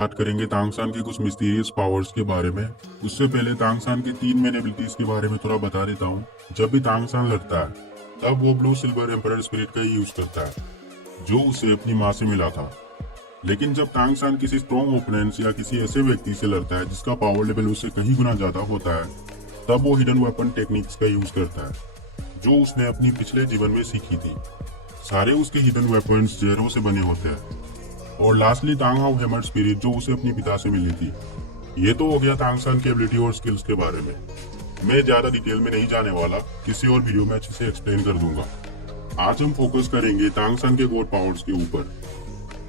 बात करेंगे तांगसान की कुछ मिस्टीरियस पावर्स के बारे में। उससे पहले तांगसान की 3 मेन एबिलिटीज के बारे में थोड़ा बता देता हूँ। जब भी तांगसान लड़ता है तब वो ब्लू सिल्वर एम्परर स्पिरिट का ही यूज करता है, जो उसे अपनी माँ से मिला था। लेकिन जब तांगसान किसी स्ट्रॉन्ग ओपोनेंट या किसी ऐसे व्यक्ति से लड़ता है जिसका पावर लेवल उससे कहीं गुना ज्यादा होता है, तब वो हिडन वेपन टेक्निक्स का यूज करता है, जो उसने अपनी पिछले जीवन में सीखी थी। सारे उसके हिडन वेपन्स जहरों से बने होते हैं। और lastly Thang how hammer spirit, जो उसे अपने पिता से मिली थी। ये तो हो गया तांगसान की एबिलिटी और स्किल्स के बारे में। मैं ज्यादा डिटेल में नहीं जाने वाला, किसी और वीडियो में अच्छे से एक्सप्लेन कर दूंगा। आज हम फोकस करेंगे तांगसान के गॉड पावर्स के ऊपर।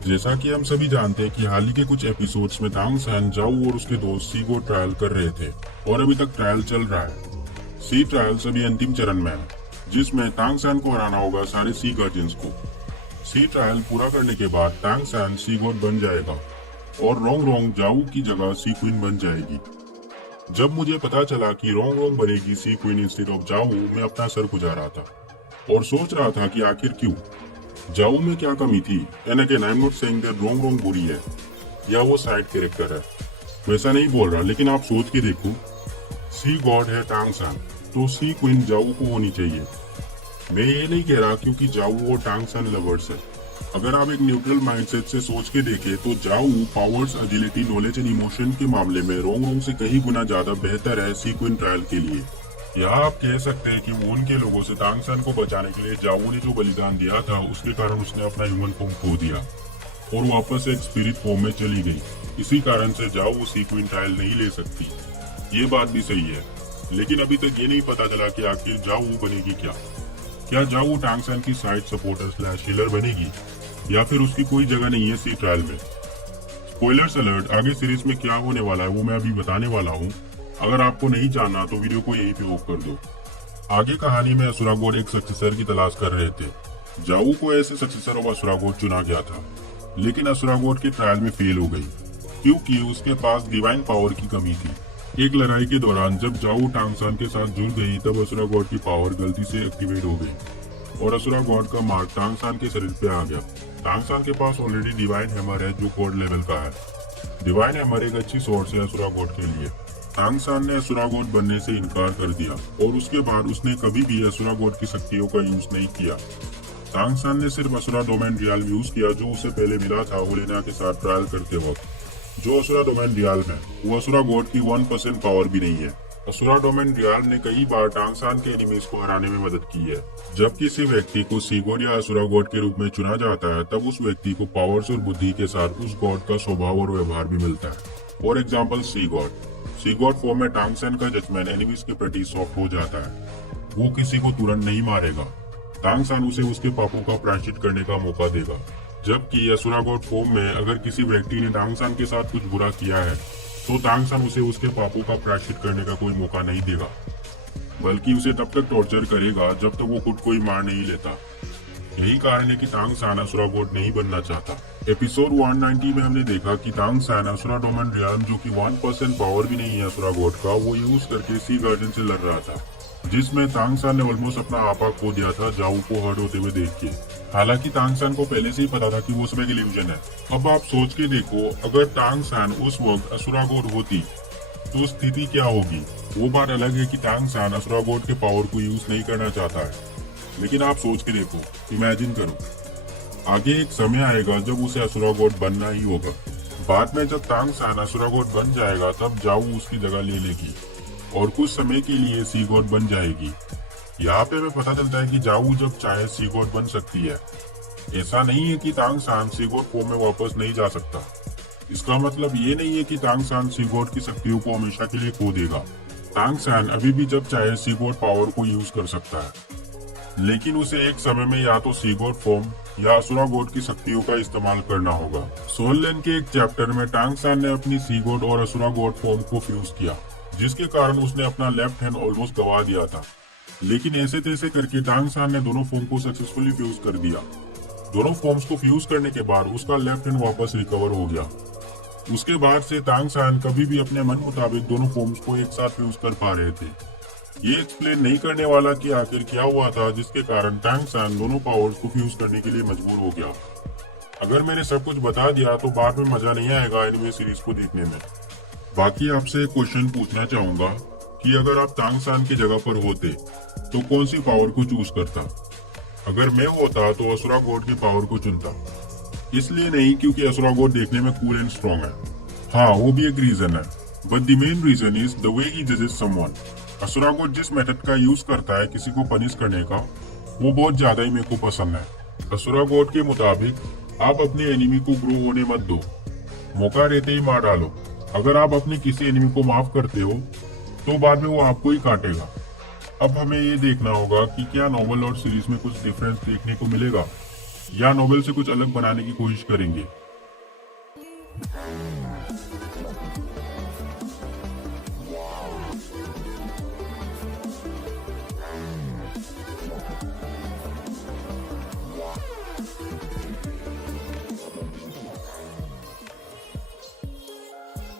जैसा कि हम सभी जानते हैं कि हाल ही के कुछ एपिसोड्स में तांगसान, जाऊ और उसके दोस्त सी गॉड ट्रायल कर रहे थे और अभी तक ट्रायल चल रहा है। सी ट्रायल अभी अंतिम चरण में है, जिसमें तांगसान को हराना होगा सारे सी गार्जियंस को। सी ट्रायल पूरा करने के बाद तांगसान सी गॉड बन जाएगा और रोंग रोंग जाऊ की जगह सी क्वीन बन जाएगी। जब मुझे पता चला कि रोंग रोंग बनेगी सी क्वीन इंस्टेड ऑफ जाऊ, मैं अपना सर खुजा रहा था और सोच रहा था कि आखिर क्यों, जाऊ में क्या कमी थी। And again I am not saying that wrong wrong बुरी है या वो साइड कैरेक्टर है, वैसा नहीं बोल रहा। लेकिन आप सोच के देखो, सी गॉड है तांगसान, तो सी क्वीन जाऊ को होनी चाहिए। मैं ये नहीं कह रहा क्योंकि जाऊ और तांगसान लवर्स है। अगर आप एक न्यूट्रल माइंडसेट से सोच के देखें तो जाऊ powers, agility, knowledge and emotion के मामले में रोंग रोंग से कहीं गुना ज्यादा बेहतर है सी क्वीन ट्रायल के लिए। यहाँ आप कह सकते हैं कि वो उनके लोगों से तांगसान को बचाने के लिए जाऊ ने जो बलिदान दिया था, उसके कारण उसने अपना ह्यूमन फॉर्म खो दिया और वापस एक स्पिरिट फॉर्म में चली गई। इसी कारण से जाऊ सी क्वीन ट्रायल नहीं ले सकती। ये बात भी सही है, लेकिन अभी तक ये नहीं पता चला कि आखिर जाऊ बनेगी क्या जाऊ तांगसान की साइड सपोर्टर स्लैश हीलर बनेगी, या फिर उसकी कोई जगह नहीं है सी ट्रायल में। स्पॉयलर्स अलर्ट, आगे सीरीज में क्या होने वाला है वो मैं अभी बताने वाला हूँ। अगर आपको नहीं जानना तो वीडियो को यहीं पे ऑफ कर दो। आगे कहानी में असुरा गॉड एक सक्सेसर की तलाश कर रहे थे। जाऊ को ऐसे सक्सेसर ऑफ असुरा गॉड चुना गया था, लेकिन असुरा गॉड के ट्रायल में फेल हो गई क्योंकि उसके पास डिवाइन पावर की कमी थी। एक लड़ाई के दौरान जब जाऊ तांगसान के साथ जुड़ गई, तब असुरा गॉड की पावर गलती से एक्टिवेट हो गई और असुरा गॉड का मार्क तांगसान के शरीर पे आ गया। तांगसान के पास ऑलरेडी डिवाइन हैमर है जो गॉड लेवल का है। डिवाइन हैमर एक अच्छी सोर्स है असुरा गॉड के लिए। तांगसान ने असुरा गॉड बनने से इनकार कर दिया और उसके बाद उसने कभी भी असुरा गॉड की शक्तियों का यूज नहीं किया। तांगसान ने सिर्फ असुरा डोमेन रियल यूज किया, जो उसे पहले मिला था ओलेना के साथ ट्रायल करते वक्त। जो असुरा डोमेन रियल है वो असुरा गॉड की 1% पावर भी नहीं है। असुरा डोमेन रियल ने कई बार तांगसान के एनिमीज को हराने में मदद की है। जब किसी व्यक्ति को सी गॉड या असुरा गॉड के रूप में चुना जाता है, तब उस व्यक्ति को पावर्स और बुद्धि के साथ उस गॉड का स्वभाव और व्यवहार भी मिलता है। For example sea god form में तांगसान का जजमेंट एनिमीज के प्रति सॉफ्ट हो जाता है। वो किसी को तुरंत नहीं मारेगा, तांगसान उसे उसके पापों का प्रायश्चित करने का मौका देगा। जबकि असुरा गॉड फॉर्म में अगर किसी व्यक्ति ने तांगसान के साथ कुछ बुरा किया है, तो तांगसान उसे उसके पापों का प्रायश्चित करने का कोई मौका नहीं देगा, बल्कि उसे तब तक टॉर्चर करेगा जब तक वो खुद कोई मार नहीं लेता। यही कारण है कि तांगसान असुरा गॉड नहीं बनना चाहता। एपिसोड 190 में हमने देखा कि तांगसान असुरा डोमेन रियल्म, जो कि 1% पावर भी नहीं है असुरा गॉड का, वो यूज करके सी गार्डियन से लड़ रहा था, जिसमें तांगसान ने ऑलमोस्ट अपना आपा खो दिया था जाऊ को हर्ट होते हुए देख के। हालांकि तांगसान को पहले से ही पता था कि वो सब एक इल्यूजन है। अब आप सोच के देखो, अगर तांगसान उस वक्त असुरा गॉड होती तो स्थिति क्या होगी। वो बात अलग है कि तांगसान असुरा गॉड के पावर को यूज नहीं करना चाहता है, लेकिन आप सोच के देखो, इमेजिन करो, आगे एक समय आएगा जब उसे असुरा गॉड बनना ही होगा। बाद में जब तांगसान असुरा गॉड बन जाएगा, तब जाऊ उसकी जगह ले लेगी और कुछ समय के लिए सी गॉड बन जाएगी। यहाँ पे हमें पता चलता है कि जाऊ जब चाहे सी गॉड बन सकती है। ऐसा नहीं है कि तांगसान सी गॉड फॉर्म में वापस नहीं जा सकता। इसका मतलब ये नहीं है कि तांगसान सी गॉड की शक्तियों को हमेशा के लिए खो देगा। तांगसान अभी भी जब चाहे सी गॉड पावर को यूज कर सकता है, लेकिन उसे एक समय में या तो सी गॉड फॉर्म या असुरा गॉड की शक्तियों का इस्तेमाल करना होगा। सोल लेन के एक चैप्टर में तांगसान ने अपनी सी गॉड और असुरा गॉड फॉर्म को फ्यूज किया, जिसके कारण उसने अपना लेफ्ट हैंड ऑलमोस्ट गवा दिया था। लेकिन ऐसे तैसे करके तांगसान ने दोनों फॉर्म को सक्सेसफुली फ्यूज कर दिया। दोनों फॉर्म्स को फ्यूज करने के बाद उसका लेफ्ट हैंड वापस रिकवर हो गया। उसके बाद से तांगसान कभी भी अपने मन मुताबिक दोनों फॉर्म्स को एक साथ फ्यूज कर पा रहे थे। ये एक्सप्लेन नहीं करने वाला कि आखिर क्या हुआ था जिसके कारण तांगसान दोनों पावर्स को फ्यूज करने के लिए मजबूर हो गया। अगर मैंने सब कुछ बता दिया तो बाद में मजा नहीं आएगा एनिमे सीरीज को देखने में। बाकी आपसे एक क्वेश्चन पूछना चाहूंगा कि अगर आप तांग सान की जगह पर होते तो कौन सी पावर को चूज करता। अगर मैं होता तो असुरा गॉड की पावर को चुनता। इसलिए नहीं क्योंकि असुरा गॉड देखने में कूल एंड स्ट्रॉन्ग है, हाँ वो भी एक रीजन है, but the main reason is the way he जजेस समवन। असुरा गॉड जिस मेथड का यूज करता है किसी को पनिश करने का, वो बहुत ज्यादा ही मेरे को पसंद है। असुरा गॉड के मुताबिक आप अपने एनिमी को ग्रो होने मत दो, मौका रहते ही मार डालो। अगर आप अपने किसी एनिमी को माफ करते हो तो बाद में वो आपको ही काटेगा। अब हमें ये देखना होगा कि क्या नॉवेल और सीरीज में कुछ डिफरेंस देखने को मिलेगा या नॉवेल से कुछ अलग बनाने की कोशिश करेंगे।